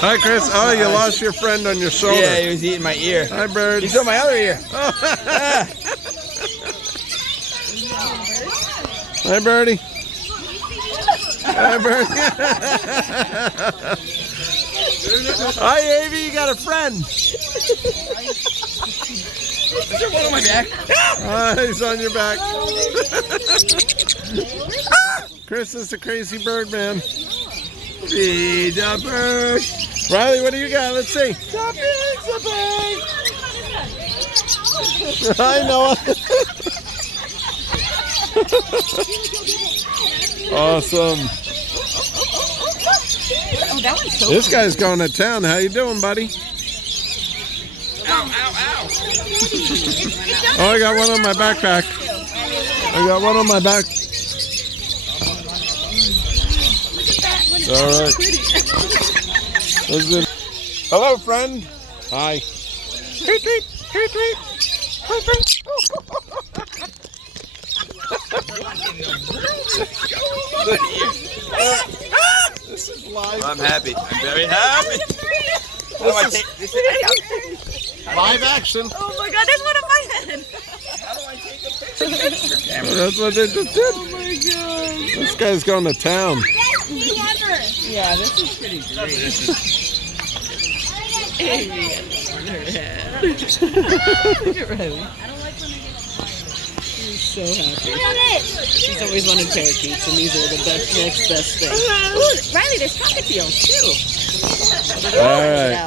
Hi, Chris. Oh, you lost your friend on your shoulder. Yeah, he was eating my ear. Hi, bird. He stole my other ear. Hi, birdie. Hi, birdie. Hi, Evy. You got a friend. Is there one on my back? He's on your back. Chris is the crazy bird man. Feed the bird. Riley, what do you got? Let's see. The pizza bird. Hi, Noah. Awesome. Oh, that one's so This guy's going to town. How you doing, buddy? Ow, ow, ow. Oh, I got one on my backpack. I got one on my back. All right. Listen. Hello, friend. Hi. Tweet, tweet, tweet, tweet. Tweet, tweet. This is live. I'm happy. I'm very happy. This is live action. Oh my god, there's one on my head. How do I take a picture? That's what they just did. Oh my god. This guy's going to town. Yeah, this is pretty great. Amy on her head. Look at Riley. She's so happy. She's always wanted parakeets, and these are the next best thing. Ooh, Riley, there's cockatiels too. All right.